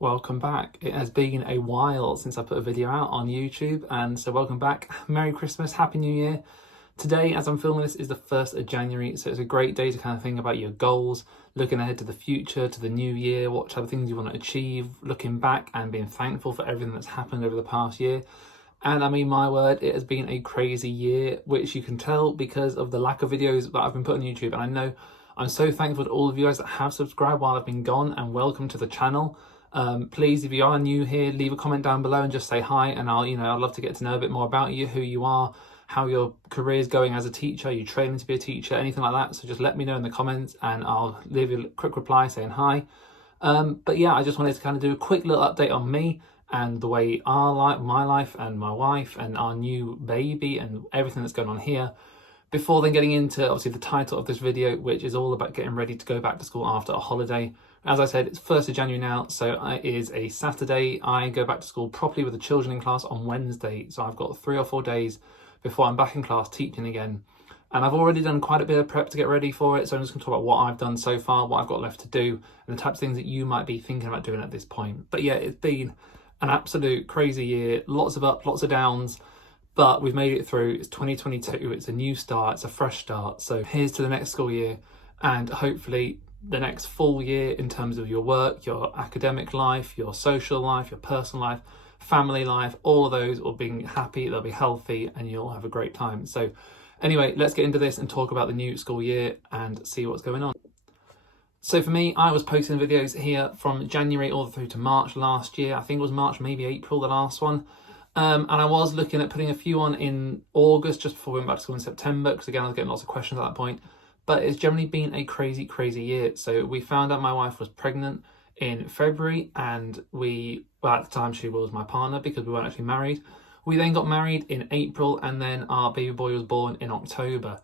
Welcome back. It has been a while since I put a video out on YouTube, and so welcome back. Merry Christmas, Happy New Year. Today, as I'm filming this, is the 1st of January, so it's a great day to kind of think about your goals, looking ahead to the future, to the new year, what type of things you want to achieve, looking back and being thankful for everything that's happened over the past year. And I mean, my word, it has been a crazy year, which you can tell because of the lack of videos that I've been putting on YouTube. And I know I'm so thankful to all of you guys that have subscribed while I've been gone, and welcome to the channel. Please, if you are new here, leave a comment down below and just say hi, and I'd love to get to know a bit more about you, who you are, how your career is going as a teacher, are you training to be a teacher, anything like that. So just let me know in the comments and I'll leave you a quick reply saying hi. But yeah, I just wanted to kind of do a quick little update on me and the way my life and my wife and our new baby and everything that's going on here, before then getting into obviously the title of this video, which is all about getting ready to go back to school after a holiday. As I said, it's 1st of January now, so it is a Saturday. I go back to school properly with the children in class on Wednesday, so I've got 3 or 4 days before I'm back in class teaching again. And I've already done quite a bit of prep to get ready for it, so I'm just going to talk about what I've done so far, what I've got left to do, and the types of things that you might be thinking about doing at this point. But yeah, it's been an absolute crazy year, lots of ups, lots of downs, but we've made it through. It's 2022, it's a new start, it's a fresh start. So here's to the next school year, and hopefully the next full year in terms of your work, your academic life, your social life, your personal life, family life, all of those will be happy, they'll be healthy, and you'll have a great time. So anyway, let's get into this and talk about the new school year and see what's going on. So for me, I was posting videos here from January all through to March last year. I think it was March, maybe April, the last one. And I was looking at putting a few on in August, just before we went back to school in September, because again, I was getting lots of questions at that point. But it's generally been a crazy, crazy year. So we found out my wife was pregnant in February, and at the time she was my partner because we weren't actually married. We then got married in April, and then our baby boy was born in October.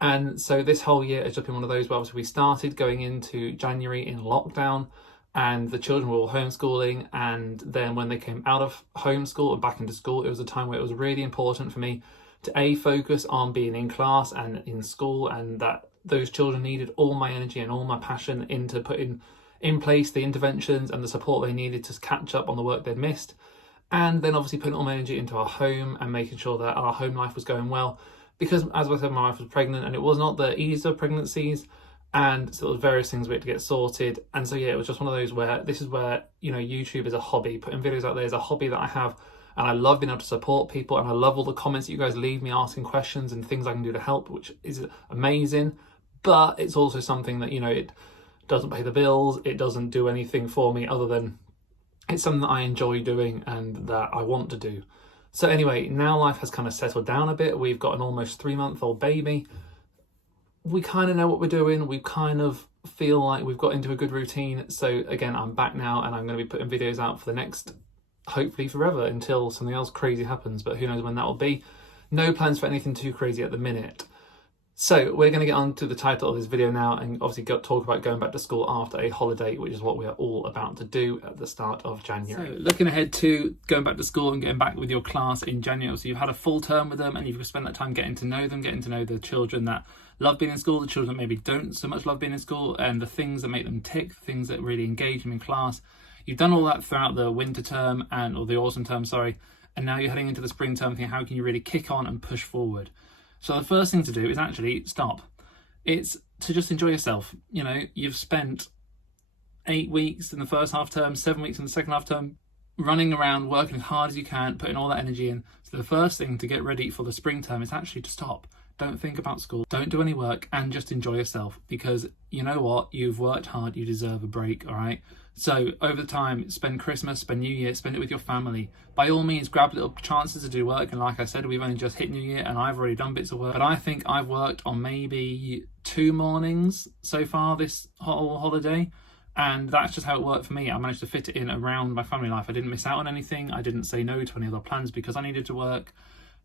And so this whole year has just been one of those where obviously we started going into January in lockdown, and the children were all homeschooling. And then when they came out of homeschool and back into school, it was a time where it was really important for me to focus on being in class and in school, and that those children needed all my energy and all my passion into putting in place the interventions and the support they needed to catch up on the work they'd missed. And then obviously putting all my energy into our home and making sure that our home life was going well, because as I said, my wife was pregnant, and it was not the easiest of pregnancies, and so there was various things we had to get sorted. And so yeah, it was just one of those where this is where YouTube is a hobby. Putting videos out there is a hobby that I have, and I love being able to support people, and I love all the comments that you guys leave me asking questions and things I can do to help, which is amazing. But it's also something that, it doesn't pay the bills, it doesn't do anything for me other than it's something that I enjoy doing and that I want to do. So anyway, now life has kind of settled down a bit. We've got an almost 3-month-old baby. We kind of know what we're doing. We kind of feel like we've got into a good routine. So again, I'm back now, and I'm going to be putting videos out for the next, hopefully forever, until something else crazy happens, but who knows when that will be. No plans for anything too crazy at the minute. So we're going to get on to the title of this video now, and obviously talk about going back to school after a holiday, which is what we are all about to do at the start of January. So looking ahead to going back to school and getting back with your class in January. So you've had a full term with them, and you've spent that time getting to know them, getting to know the children that love being in school, the children that maybe don't so much love being in school, and the things that make them tick, things that really engage them in class. You've done all that throughout the winter term or the autumn term, sorry, and now you're heading into the spring term thinking, how can you really kick on and push forward? So the first thing to do is actually stop. It's to just enjoy yourself. You've spent 8 weeks in the first half term, 7 weeks in the second half term, running around, working as hard as you can, putting all that energy in. So the first thing to get ready for the spring term is actually to stop. Don't think about school, don't do any work, and just enjoy yourself, because you know what? You've worked hard, you deserve a break, all right? So over the time, spend Christmas, spend New Year, spend it with your family. By all means, grab little chances to do work. And like I said, we've only just hit New Year and I've already done bits of work. But I think I've worked on maybe 2 mornings so far this whole holiday. And that's just how it worked for me. I managed to fit it in around my family life. I didn't miss out on anything. I didn't say no to any other plans because I needed to work.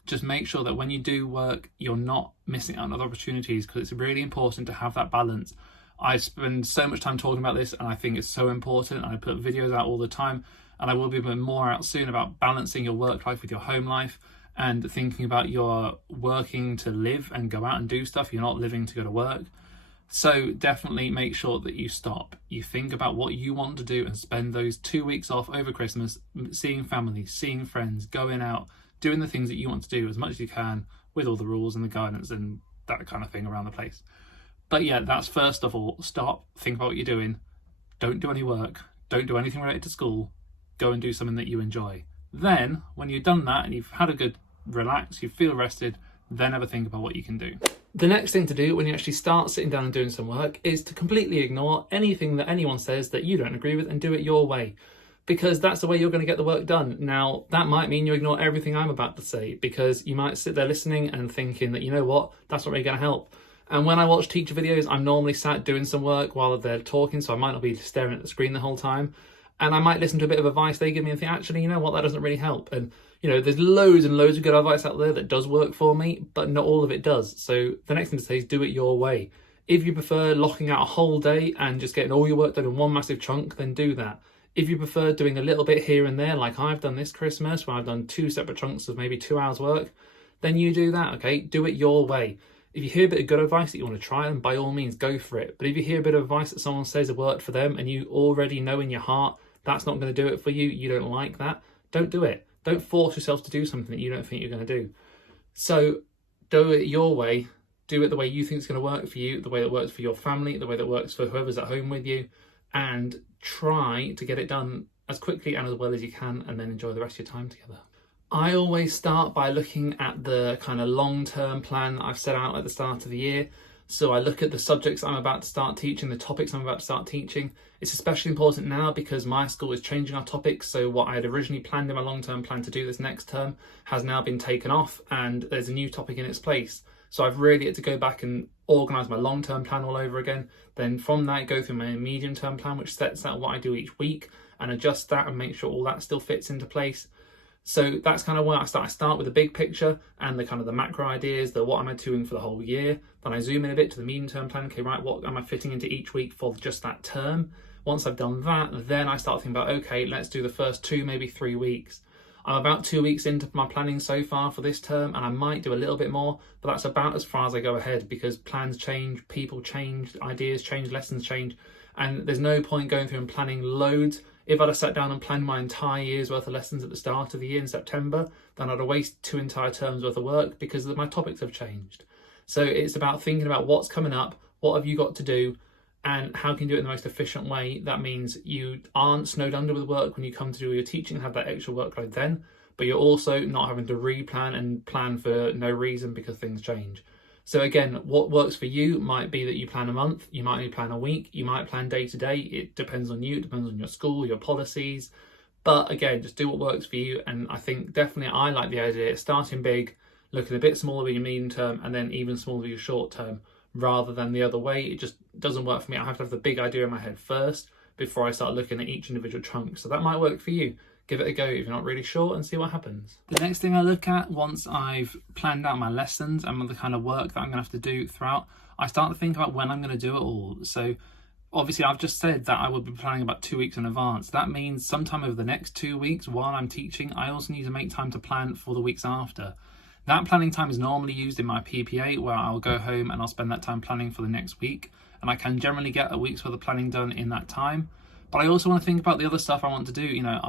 Just make sure that when you do work, you're not missing out on other opportunities, because it's really important to have that balance. I spend so much time talking about this, and I think it's so important. I put videos out all the time, and I will be putting more out soon about balancing your work life with your home life, and thinking about your working to live and go out and do stuff. You're not living to go to work. So definitely make sure that you stop. You think about what you want to do and spend those 2 weeks off over Christmas seeing family, seeing friends, going out, doing the things that you want to do as much as you can with all the rules and the guidance and that kind of thing around the place. But yeah, that's first of all, stop, think about what you're doing, don't do any work, don't do anything related to school, go and do something that you enjoy. Then, when you've done that and you've had a good relax, you feel rested, then have a think about what you can do. The next thing to do when you actually start sitting down and doing some work is to completely ignore anything that anyone says that you don't agree with and do it your way, because that's the way you're going to get the work done. Now, that might mean you ignore everything I'm about to say, because you might sit there listening and thinking that, you know what, that's not really going to help. And when I watch teacher videos, I'm normally sat doing some work while they're talking, so I might not be staring at the screen the whole time. And I might listen to a bit of advice they give me and think, actually, you know what, that doesn't really help. And, you know, there's loads and loads of good advice out there that does work for me, but not all of it does. So the next thing to say is do it your way. If you prefer locking out a whole day and just getting all your work done in one massive chunk, then do that. If you prefer doing a little bit here and there, like I've done this Christmas, where I've done 2 separate chunks of maybe 2 hours work, then you do that, okay? Do it your way. If you hear a bit of good advice that you want to try, then by all means go for it. But if you hear a bit of advice that someone says it worked for them and you already know in your heart that's not going to do it for you, you don't like that, don't do it. Don't force yourself to do something that you don't think you're going to do. So do it your way. Do it the way you think is going to work for you, the way that works for your family, the way that works for whoever's at home with you, and try to get it done as quickly and as well as you can, and then enjoy the rest of your time together. I always start by looking at the kind of long-term plan that I've set out at the start of the year. So I look at the subjects I'm about to start teaching, the topics I'm about to start teaching. It's especially important now because my school is changing our topics. So what I had originally planned in my long-term plan to do this next term has now been taken off and there's a new topic in its place. So I've really had to go back and organise my long-term plan all over again. Then from that, go through my medium-term plan, which sets out what I do each week and adjust that and make sure all that still fits into place. So that's kind of where I start. I start with the big picture and the kind of the macro ideas, the what am I doing for the whole year. Then I zoom in a bit to the medium term plan. Okay, right, what am I fitting into each week for just that term? Once I've done that, then I start thinking about, okay, let's do the first 2, maybe 3 weeks. I'm about 2 weeks into my planning so far for this term, and I might do a little bit more, but that's about as far as I go ahead because plans change, people change, ideas change, lessons change, and there's no point going through and planning loads. If I'd have sat down and planned my entire year's worth of lessons at the start of the year in September, then I'd have wasted 2 entire terms worth of work because my topics have changed. So it's about thinking about what's coming up, what have you got to do, and how can you do it in the most efficient way. That means you aren't snowed under with work when you come to do your teaching and have that extra workload then, but you're also not having to replan and plan for no reason because things change. So again, what works for you might be that you plan a month, you might only plan a week, you might plan day to day. It depends on you, it depends on your school, your policies. But again, just do what works for you. And I think definitely I like the idea of starting big, looking a bit smaller with your medium term and then even smaller with your short term, rather than the other way. It just doesn't work for me. I have to have the big idea in my head first before I start looking at each individual chunk. So that might work for you. Give it a go if you're not really sure and see what happens. The next thing I look at once I've planned out my lessons and the kind of work that I'm going to have to do throughout, I start to think about when I'm going to do it all. So obviously I've just said that I would be planning about 2 weeks in advance. That means sometime over the next 2 weeks while I'm teaching, I also need to make time to plan for the weeks after. That planning time is normally used in my PPA where I'll go home and I'll spend that time planning for the next week. And I can generally get a week's worth of planning done in that time. But I also want to think about the other stuff I want to do. You know,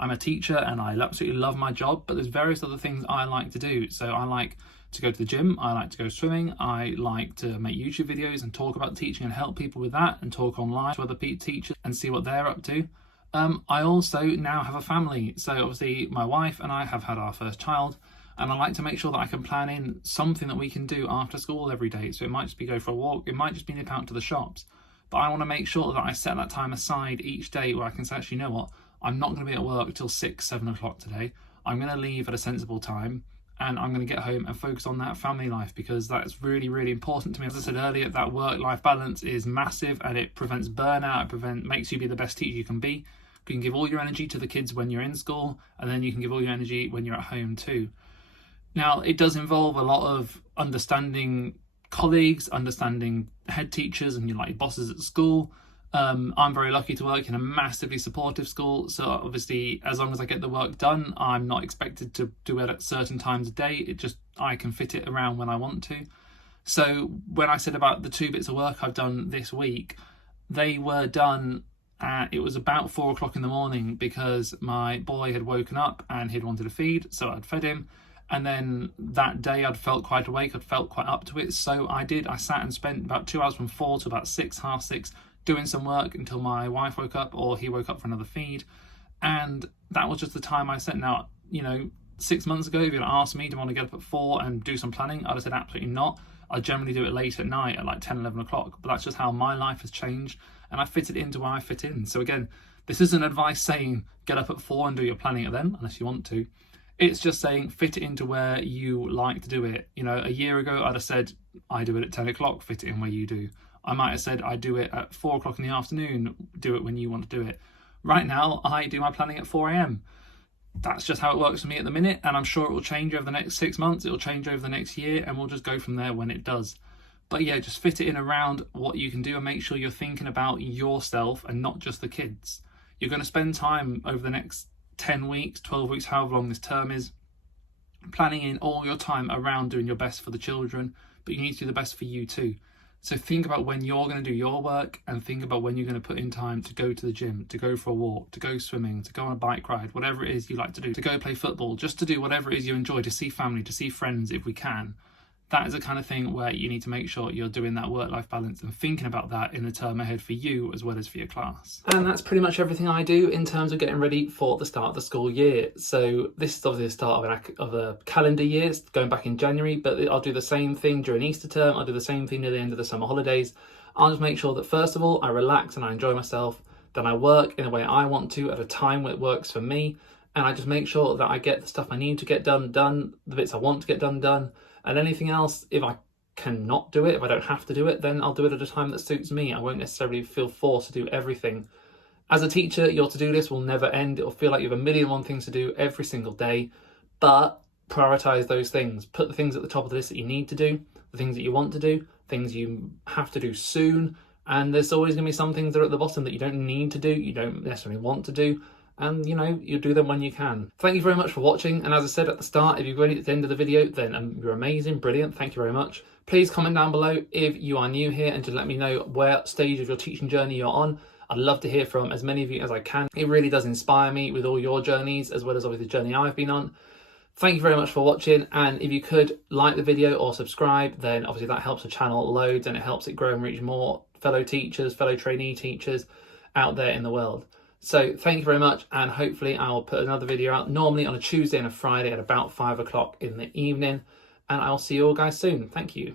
I'm a teacher and I absolutely love my job, but there's various other things I like to do. So I like to go to the gym, I like to go swimming, I like to make YouTube videos and talk about teaching and help people with that and talk online to other teachers and see what they're up to. I also now have a family. So obviously my wife and I have had our first child, and I like to make sure that I can plan in something that we can do after school every day. So it might just be go for a walk, it might just be nip out to the shops. But I want to make sure that I set that time aside each day where I can say, actually, you know what, I'm not going to be at work till 6, 7 o'clock today. I'm going to leave at a sensible time and I'm going to get home and focus on that family life because that's really, really important to me. As I said earlier, that work-life balance is massive and it prevents burnout, makes you be the best teacher you can be. You can give all your energy to the kids when you're in school and then you can give all your energy when you're at home too. Now, it does involve a lot of understanding colleagues, understanding head teachers and your bosses at school. I'm very lucky to work in a massively supportive school, so obviously as long as I get the work done, I'm not expected to do it at certain times a day. I can fit it around when I want to. So when I said about the 2 bits of work I've done this week, they were done it was about 4 o'clock in the morning because my boy had woken up and he'd wanted a feed, so I'd fed him. And then that day I'd felt quite awake, I'd felt quite up to it. So I sat and spent about 2 hours from 4 to about 6, half 6, doing some work until my wife woke up or he woke up for another feed. And that was just the time I set. Now, 6 months ago, if you'd asked me, do I want to get up at 4 and do some planning? I'd have said absolutely not. I generally do it late at night at like 10, 11 o'clock, but that's just how my life has changed and I fit it into where I fit in. So again, this isn't advice saying get up at 4 and do your planning at then, unless you want to. It's just saying fit it into where you like to do it. A year ago, I'd have said I do it at 10 o'clock, fit it in where you do. I might have said I do it at 4 o'clock in the afternoon, do it when you want to do it. Right now, I do my planning at 4 a.m. That's just how it works for me at the minute, and I'm sure it will change over the next 6 months, it'll change over the next year, and we'll just go from there when it does. But yeah, just fit it in around what you can do and make sure you're thinking about yourself and not just the kids. You're going to spend time over the next 10 weeks, 12 weeks, however long this term is, planning in all your time around doing your best for the children, but you need to do the best for you too. So think about when you're going to do your work and think about when you're going to put in time to go to the gym, to go for a walk, to go swimming, to go on a bike ride, whatever it is you like to do, to go play football, just to do whatever it is you enjoy, to see family, to see friends if we can. That is the kind of thing where you need to make sure you're doing that work-life balance and thinking about that in the term ahead for you as well as for your class. And that's pretty much everything I do in terms of getting ready for the start of the school year. So this is obviously the start of a calendar year, it's going back in January, but I'll do the same thing during Easter term, I'll do the same thing near the end of the summer holidays. I'll just make sure that first of all, I relax and I enjoy myself, then I work in a way I want to at a time where it works for me, and I just make sure that I get the stuff I need to get done, the bits I want to get done, and anything else, if I cannot do it, if I don't have to do it, then I'll do it at a time that suits me. I won't necessarily feel forced to do everything. As a teacher, your to-do list will never end. It'll feel like you have 1,000,001 things to do every single day, but prioritize those things. Put the things at the top of the list that you need to do, the things that you want to do, things you have to do soon, and there's always going to be some things that are at the bottom that you don't need to do, you don't necessarily want to do, and you do them when you can. Thank you very much for watching, and as I said at the start, if you've got it at the end of the video, then you're amazing, brilliant, thank you very much. Please comment down below if you are new here and just let me know where stage of your teaching journey you're on. I'd love to hear from as many of you as I can. It really does inspire me with all your journeys as well as obviously the journey I've been on. Thank you very much for watching, and if you could like the video or subscribe, then obviously that helps the channel loads and it helps it grow and reach more fellow teachers, fellow trainee teachers out there in the world. So thank you very much, and hopefully I'll put another video out normally on a Tuesday and a Friday at about 5 o'clock in the evening, and I'll see you all guys soon. Thank you.